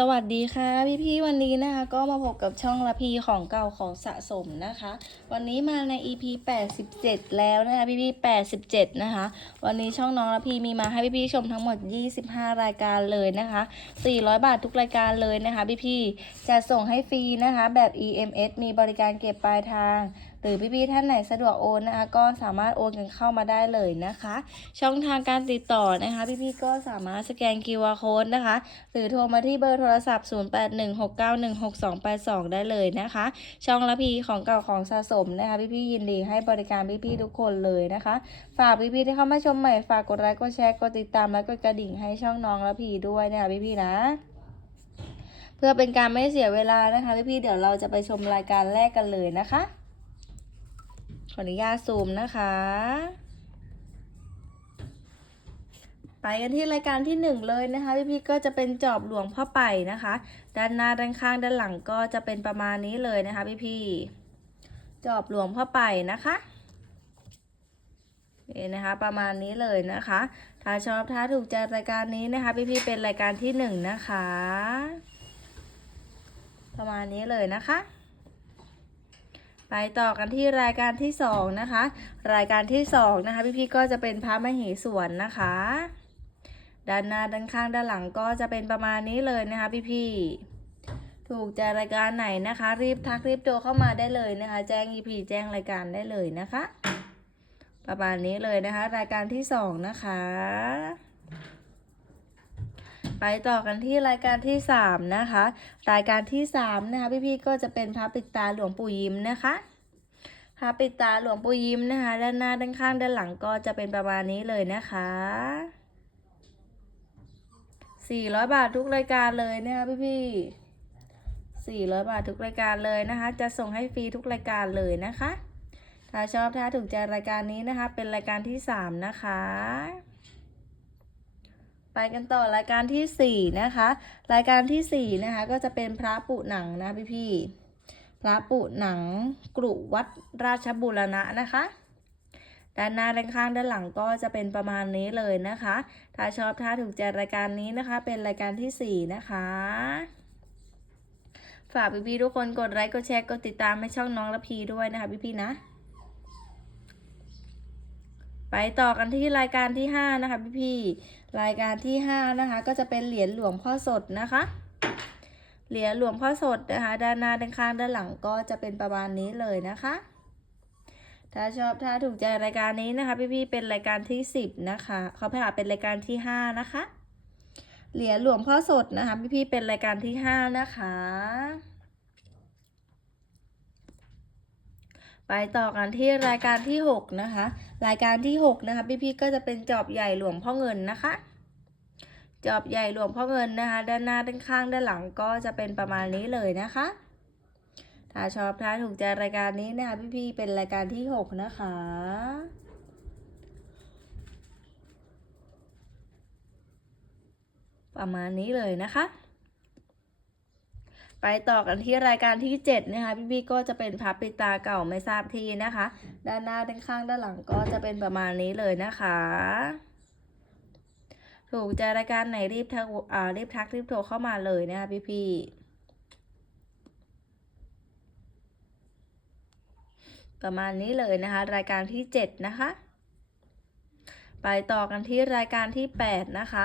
สวัสดีค่ะพี่พี่วันนี้นะคะก็มาพบกับช่องละพีของเก่าของสะสมนะคะ วันนี้มาใน EP 87 แล้วนะคะพี่พี่87 นะคะ วันนี้ช่องน้องละพีมีมาให้พี่พี่ชมทั้งหมด 25 รายการเลยนะคะ 400 บาททุกรายการเลยนะคะ พี่พี่จะส่งให้ฟรีนะคะ แบบ EMS มีบริการเก็บปลายทาง หรือพี่ๆท่านไหนสะดวกโอนนะคะก็สามารถโอนกันเข้ามาได้เลยนะคะ ช่องทางการติดต่อนะคะพี่ๆก็สามารถสแกน QR code นะคะ หรือโทรมาที่เบอร์โทรศัพท์ 0816916282 ได้เลยนะคะ ช่องละพีของเก่าของสะสมนะคะ พี่ๆยินดีให้บริการพี่ๆทุกคนเลยนะคะ ฝากพี่ๆที่เข้ามาชมใหม่ฝากกดไลค์กดแชร์กดติดตามและกดกระดิ่งให้ช่องน้องละพีด้วยนะคะพี่ๆนะเพื่อเป็นการไม่เสียเวลานะคะพี่ๆเดี๋ยวเราจะไปชมรายการแรกกันเลยนะคะ ออนุญาตซูมนะคะ ไปกันที่รายการที่หนึ่งเลยนะคะ พี่พี่ๆก็จะเป็นจอบหลวงพ่อไปนะคะ ด้านหน้าด้านข้างด้านหลังก็จะเป็นประมาณนี้เลยนะคะ พี่พี่ๆจอบหลวงพ่อไปนะคะนี่นะคะประมาณนี้เลยนะคะ ถ้าชอบถ้าถูกใจรายการนี้นะคะ พี่พี่ๆเป็นรายการที่หนึ่งนะคะ ประมาณนี้เลยนะคะ ไปต่อกันที่รายการที่สองนะคะ รายการที่สองนะคะพี่พี่ๆก็จะเป็นพระมเหสวนนะคะ ด้านหน้าด้านข้างด้านหลังก็จะเป็นประมาณนี้เลยนะคะพี่พี่ๆถูกใจรายการไหนนะคะ รีบทักรีบโทรเข้ามาได้เลยนะคะ แจ้ง EP แจ้งรายการได้เลยนะคะ ประมาณนี้เลยนะคะ รายการที่สองนะคะ ไปต่อกันที่รายการที่สามนะคะ รายการที่สามนะคะพี่ๆก็จะเป็นพระปิดตาหลวงปู่ยิ้มนะคะพระปิดตาหลวงปู่ยิ้มนะคะด้านหน้าด้านข้างด้านหลังก็จะเป็นประมาณนี้เลยนะคะสี่ร้อยบาททุกรายการเลยนะคะพี่ๆสี่ร้อยบาททุกรายการเลยนะคะ จะส่งให้ฟรีทุกรายการเลยนะคะ ถ้าชอบถ้าถูกใจรายการนี้นะคะ เป็นรายการที่สามนะคะ ไปกันต่อรายการที่สี่นะคะ รายการที่สี่นะคะ ก็จะเป็นพระปุหนังนะพี่พี่พระปุหนังกรุวัดราชบุรณะนะคะด้านหน้าด้านข้างด้านหลังก็จะเป็นประมาณนี้เลยนะคะ ถ้าชอบถ้าถูกใจรายการนี้นะคะ เป็นรายการที่สี่นะคะ ฝากพี่ๆทุกคนกดไลค์กดแชร์กดติดตามให้ช่องน้องละพีด้วยนะคะพี่ๆนะ ไปต่อกันที่รายการที่ห้านะคะพี่พี่ๆรายการที่ห้านะคะ ก็จะเป็นเหรียญหลวงพ่อสดนะคะ เหรียญหลวงพ่อสดนะคะ ด้านหน้าด้านข้างด้านหลังก็จะเป็นประมาณนี้เลยนะคะ ถ้าชอบถ้าถูกใจรายการนี้นะคะ พี่พี่ๆเป็นรายการที่สิบนะคะเขาไปหาเป็นรายการที่ห้านะคะ เหรียญหลวงพ่อสดนะคะ พี่พี่ๆเป็นรายการที่ห้านะคะ ไปต่อกันที่รายการที่หกนะคะ รายการที่หกนะคะ พี่ๆก็จะเป็นจอบใหญ่หลวงพ่อเงินนะคะ จอบใหญ่หลวงพ่อเงินนะคะ ด้านหน้าด้านข้างด้านหลังก็จะเป็นประมาณนี้เลยนะคะ ถ้าชอบถ้าถูกใจรายการนี้นะคะ พี่ๆเป็นรายการที่หกนะคะประมาณนี้เลยนะคะ ไปต่อกันที่รายการที่ 7 นะคะ พี่ๆก็จะเป็นพับปิตาเก่าไม่ทราบที่นะคะ ด้านหน้าด้านข้างด้านหลังก็จะเป็นประมาณนี้เลยนะคะ ถูกใจรายการไหนรีบทักอ่ารีบทักรีบโทรเข้ามาเลยนะคะพี่พี่ๆประมาณนี้เลยนะคะ รายการที่ 7 นะคะ ไปต่อกันที่รายการที่ 8 นะคะ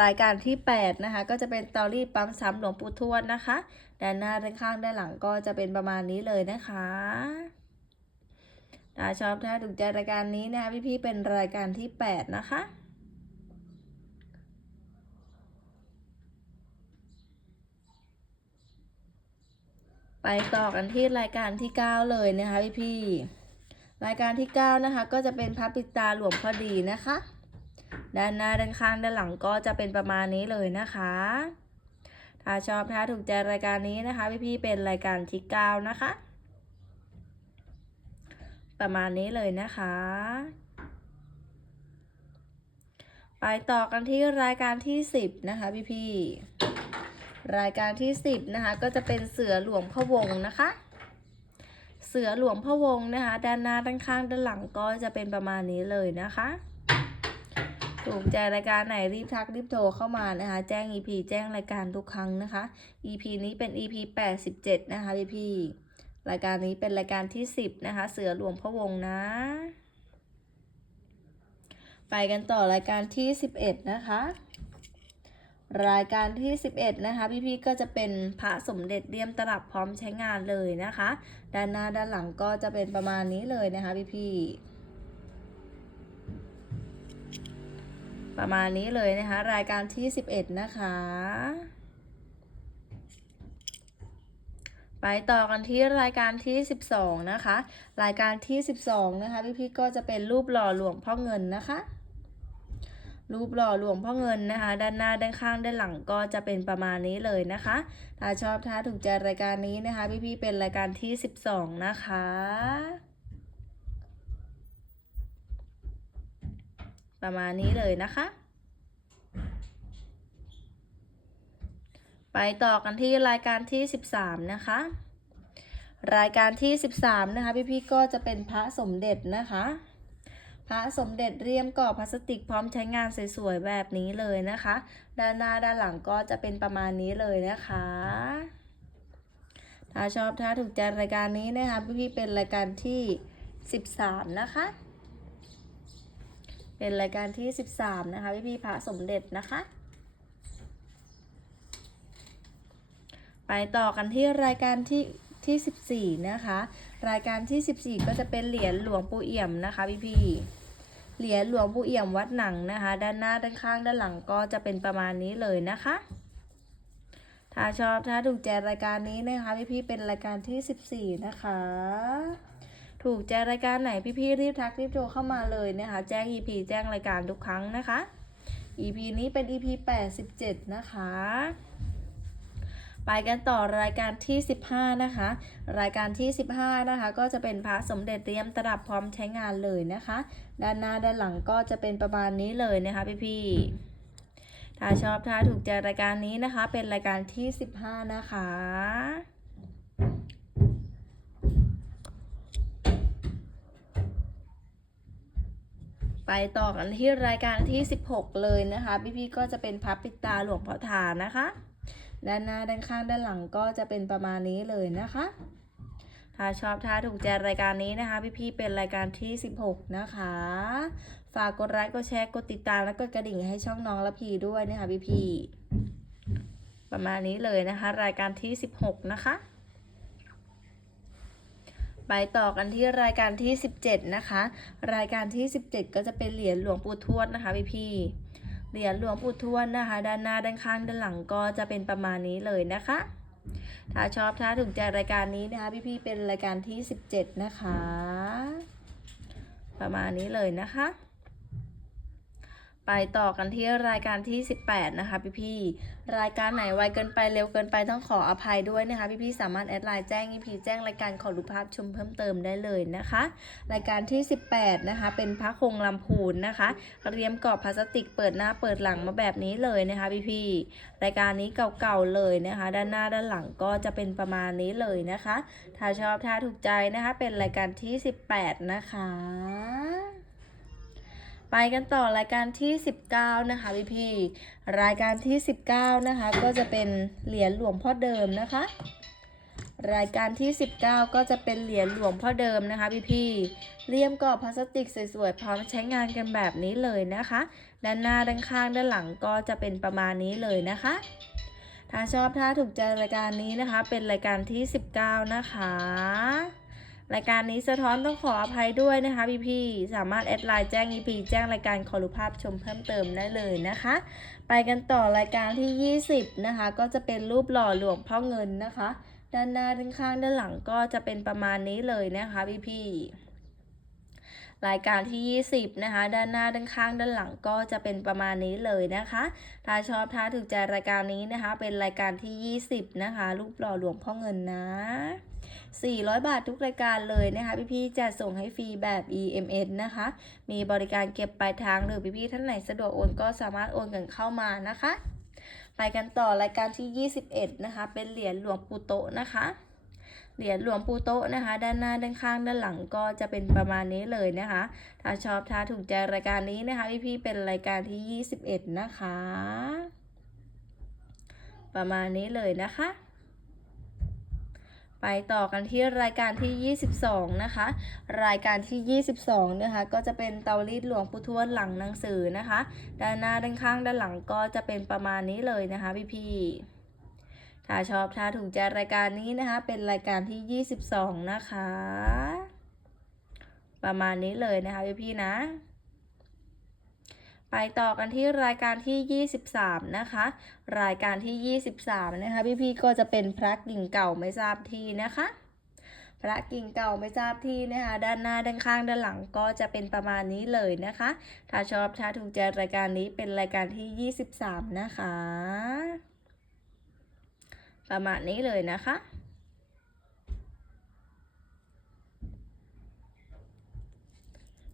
รายการที่ 8 นะคะ ก็จะเป็นตอรี่ปั๊มซ้ำหลวงปู่ทวดนะคะด้านหน้าด้านข้างด้านหลังก็จะเป็นประมาณนี้เลยนะคะถ้าชอบถ้าถูกใจรายการนี้นะคะพี่ๆเป็นรายการที่ 8 นะคะไปต่อกันที่รายการที่ 9 เลยนะคะพี่ๆ รายการที่ 9 นะคะ ก็จะเป็นพระปิตาหลวงพอดีนะคะ ด้านหน้าด้านข้างด้านหลังก็จะเป็นประมาณนี้เลยนะคะ ถ้าชอบถ้าถูกใจรายการนี้นะคะพี่ๆเป็นรายการที่9นะคะ ประมาณนี้เลยนะคะ ไปต่อกันที่รายการที่ 10 นะคะพี่ๆรายการที่ 10 นะคะ ก็จะเป็นเสือหลวงพ่อวงนะคะ เสือหลวงพ่อวงนะคะ ด้านหน้าด้านข้างด้านหลังก็จะเป็นประมาณนี้เลยนะคะ ถูกใจรายการไหนรีบทักรีบโทรเข้ามานะคะ แจ้ง EP แจ้งรายการทุกครั้งนะคะ EP นี้เป็น EP 87 นะคะพี่พี่รายการนี้เป็นรายการที่ 10 นะคะ เสือหลวงพะวงนะ ไปกันต่อรายการที่ 11 นะคะ รายการที่ 11 นะคะ พี่ๆก็จะเป็นพระสมเด็จเลี่ยมตลับพร้อมใช้งานเลยนะคะ ด้านหน้าด้านหลังก็จะเป็นประมาณนี้เลยนะคะพี่ๆประมาณนี้เลยนะคะ รายการที่ 11 นะคะ ไปต่อกันที่รายการที่ 12 นะคะ รายการที่ 12 นะคะ พี่ๆก็จะเป็นรูปหล่อหลวงพ่อเงินนะคะ รูปหล่อหลวงพ่อเงินนะคะ ด้านหน้าด้านข้างด้านหลังก็จะเป็นประมาณนี้เลยนะคะ ถ้าชอบถ้าถูกใจรายการนี้นะคะ พี่ๆเป็นรายการที่ 12 นะคะประมาณนี้เลยนะคะ ไปต่อกันที่รายการที่ 13 นะคะ รายการที่ 13 นะคะ พี่ๆก็จะเป็นพระสมเด็จนะคะ พระสมเด็จเรียมกรอบพลาสติกพร้อมใช้งานสวยๆแบบนี้เลยนะคะ ด้านหน้าด้านหลังก็จะเป็นประมาณนี้เลยนะคะ ถ้าชอบถ้าถูกใจรายการนี้นะคะพี่ๆเป็นรายการที่ 13 นะคะ เป็นรายการที่ 13 นะคะพี่ๆพระสมเด็จนะคะ ไปต่อกันที่รายการที่ที่ 14 นะคะ รายการที่ 14 ก็จะเป็นเหรียญหลวงปู่เอี่ยมนะคะพี่พี่ๆ เหรียญหลวงปู่เอี่ยมวัดหนังนะคะ ด้านหน้าด้านข้างด้านหลังก็จะเป็นประมาณนี้เลยนะคะ ถ้าชอบถ้าถูกใจรายการนี้นะคะพี่พี่ๆเป็นรายการที่ 14 นะคะ ถูกใจรายการไหนพี่พี่ๆรีบทักรีบโทรเข้ามาเลยนะคะ แจ้ง EP แจ้งรายการทุกครั้งนะคะ EP นี้เป็น EP 87 นะคะ ไปกันต่อรายการที่ 15 นะคะ รายการที่ 15 นะคะ ก็จะเป็นพระสมเด็จเตรียมตลับพร้อมใช้งานเลยนะคะ ด้านหน้าด้านหลังก็จะเป็นประมาณนี้เลยนะคะพี่ๆถ้าชอบถ้าถูกใจรายการนี้นะคะ เป็นรายการที่ 15 นะคะไปต่อกันที่รายการที่ 16 เลยนะคะ พี่ๆก็จะเป็นพับปิดตาหลวงพ่อทานนะคะ ด้านหน้าด้านข้างด้านหลังก็จะเป็นประมาณนี้เลยนะคะ ถ้าชอบถ้าถูกใจรายการนี้นะคะ พี่ๆเป็นรายการที่ 16 นะคะ ฝากกดไลค์กดแชร์กดติดตามและกดกระดิ่งให้ช่องน้องละพีด้วยนะคะพี่ๆประมาณนี้เลยนะคะ รายการที่ 16 นะคะไปต่อกันที่รายการที่ 17 นะคะ รายการที่ 17 ก็จะเป็นเหรียญหลวงปู่ทวดนะคะพี่ๆ เหรียญหลวงปู่ทวดนะคะ ด้านหน้าด้านข้างด้านหลังก็จะเป็นประมาณนี้เลยนะคะ ถ้าชอบถ้าถูกใจรายการนี้นะคะ พี่ๆเป็นรายการที่ 17 นะคะ ประมาณนี้เลยนะคะ ไปต่อกันที่รายการที่ 18 นะคะพี่ๆรายการไหนไวเกินไปเร็วเกินไปต้องขออภัยด้วยนะคะพี่ๆสามารถแอดไลน์แจ้ง EP แจ้งรายการขอรูปภาพชมเพิ่มเติมได้เลยนะคะ รายการที่ 18 นะคะ เป็นพระคงลำพูนนะคะ เรียมกรอบพลาสติกเปิดหน้าเปิดหลังมาแบบนี้เลยนะคะพี่ๆรายการนี้เก่าๆเลยนะคะ ด้านหน้าด้านหลังก็จะเป็นประมาณนี้เลยนะคะ ถ้าชอบถ้าถูกใจนะคะ เป็นรายการที่ 18 นะคะ ไปกันต่อรายการที่ 19 นะคะพี่พี่รายการที่ 19 นะคะ ก็จะเป็นเหรียญหลวงพ่อเดิมนะคะ รายการที่ 19 ก็จะเป็นเหรียญหลวงพ่อเดิมนะคะพี่พี่เลี่ยมกรอบพลาสติกสวยๆพร้อมใช้งานกันแบบนี้เลยนะคะ ด้านหน้าด้านข้างด้านหลังก็จะเป็นประมาณนี้เลยนะคะ ถ้าชอบถ้าถูกใจรายการนี้นะคะ เป็นรายการที่ 19 นะคะ รายการนี้สะท้อนต้องขออภัยด้วยนะคะพี่ๆสามารถแอดไลน์แจ้ง EP แจ้งรายการขอรูปภาพชมเพิ่มเติมได้เลยนะคะ ไปกันต่อรายการที่ 20 นะคะ ก็จะเป็นรูปหล่อหลวงพ่อเงินนะคะ ด้านหน้าด้านข้างด้านหลังก็จะเป็นประมาณนี้เลยนะคะพี่ๆ รายการที่ 20 นะคะ ด้านหน้าด้านข้างด้านหลังก็จะเป็นประมาณนี้เลยนะคะ ถ้าชอบถ้าถูกใจรายการนี้นะคะ เป็นรายการที่ 20 นะคะ รูปหล่อหลวงพ่อเงินนะ 400 บาททุกรายการเลยนะคะ พี่ๆจะส่งให้ฟรีแบบ EMS นะคะ มีบริการเก็บปลายทางหรือพี่ๆท่านไหนสะดวกโอนก็สามารถโอนเงินเข้ามานะคะ ไปกันต่อรายการที่ 21 นะคะ เป็นเหรียญหลวงปู่โตนะคะ เหรียญหลวงปู่โต๊ะนะคะ ด้านหน้าด้านข้างด้านหลังก็จะเป็นประมาณนี้เลยนะคะ ถ้าชอบถ้าถูกใจรายการนี้นะคะพี่ๆเป็นรายการที่ 21 นะคะ ประมาณนี้เลยนะคะไปต่อกันที่รายการที่ 22 นะคะ รายการที่ 22 นะคะ ก็จะเป็นเตารีดหลวงปู่ทวดหลังหนังสือนะคะ ด้านหน้าด้านข้างด้านหลังก็จะเป็นประมาณนี้เลยนะคะพี่ๆ ถ้าชอบถ้าถูกใจรายการนี้นะคะ เป็นรายการที่ 22 นะคะ ประมาณนี้เลยนะคะพี่ๆนะ ไปต่อกันที่รายการที่ 23 นะคะ รายการที่ 23 นะคะ พี่ๆก็จะเป็นพระกิ่งเก่าไม่ทราบที่นะคะพระกิ่งเก่าไม่ทราบที่นะคะด้านหน้าด้านข้างด้านหลังก็จะเป็นประมาณนี้เลยนะคะ ถ้าชอบถ้าถูกใจรายการนี้เป็นรายการที่ 23 นะคะ ประมาณนี้เลยนะคะ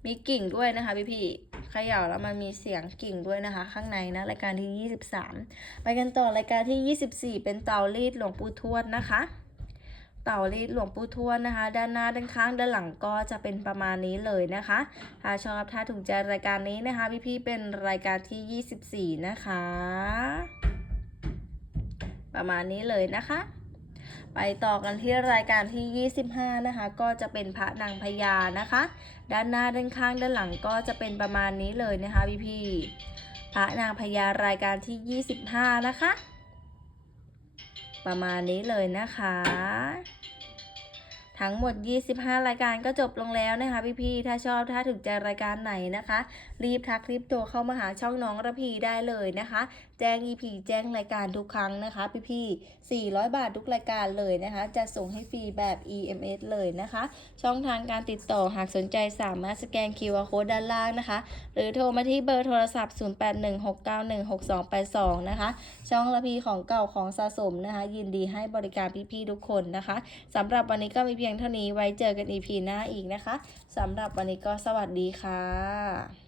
มีกิ่งด้วยนะคะพี่พี่เขย่าแล้วมันมีเสียงกิ่งด้วยนะคะ ข้างในนะรายการที่ 23 ไปกันต่อรายการที่ 24 เป็นเตารีดหลวงปู่ทวดนะคะเตารีดหลวงปู่ทวดนะคะ ด้านหน้าด้านข้างด้านหลังก็จะเป็นประมาณนี้เลยนะคะถ้าชอบถ้าถูกใจรายการนี้นะคะ พี่พี่ๆเป็นรายการที่ 24 นะคะ ประมาณนี้เลยนะคะ ไปต่อกันที่รายการที่ 25 นะคะ ก็จะเป็นพระนางพญานะคะ ด้านหน้าด้านข้างด้านหลังก็จะเป็นประมาณนี้เลยนะคะพี่พี่พระนางพญารายการที่ 25 นะคะ ประมาณนี้เลยนะคะ ทั้งหมด 25 รายการก็จบลงแล้วนะคะพี่ๆถ้าชอบถ้าถึงใจรายการไหนนะคะ รีบทักรีบโทรเข้ามาหาช่องน้องระพีได้เลยนะคะแจ้ง EP แจ้งรายการทุกครั้งนะคะ พี่ๆ400 บาททุกรายการเลยนะคะ จะส่งให้ฟรีแบบ EMS เลยนะคะ ช่องทางการติดต่อหากสนใจสามารถสแกน QR Code ด้านล่างนะคะ หรือโทรมาที่เบอร์โทรศัพท์ 0816916282 นะคะ ช่องระพีของเก่าของสะสมนะคะ ยินดีให้บริการพี่ๆทุกคนนะคะสำหรับวันนี้ก็มีเพียงเท่านี้ไว้เจอกัน EP หน้าอีกนะคะสำหรับวันนี้ก็สวัสดีค่ะ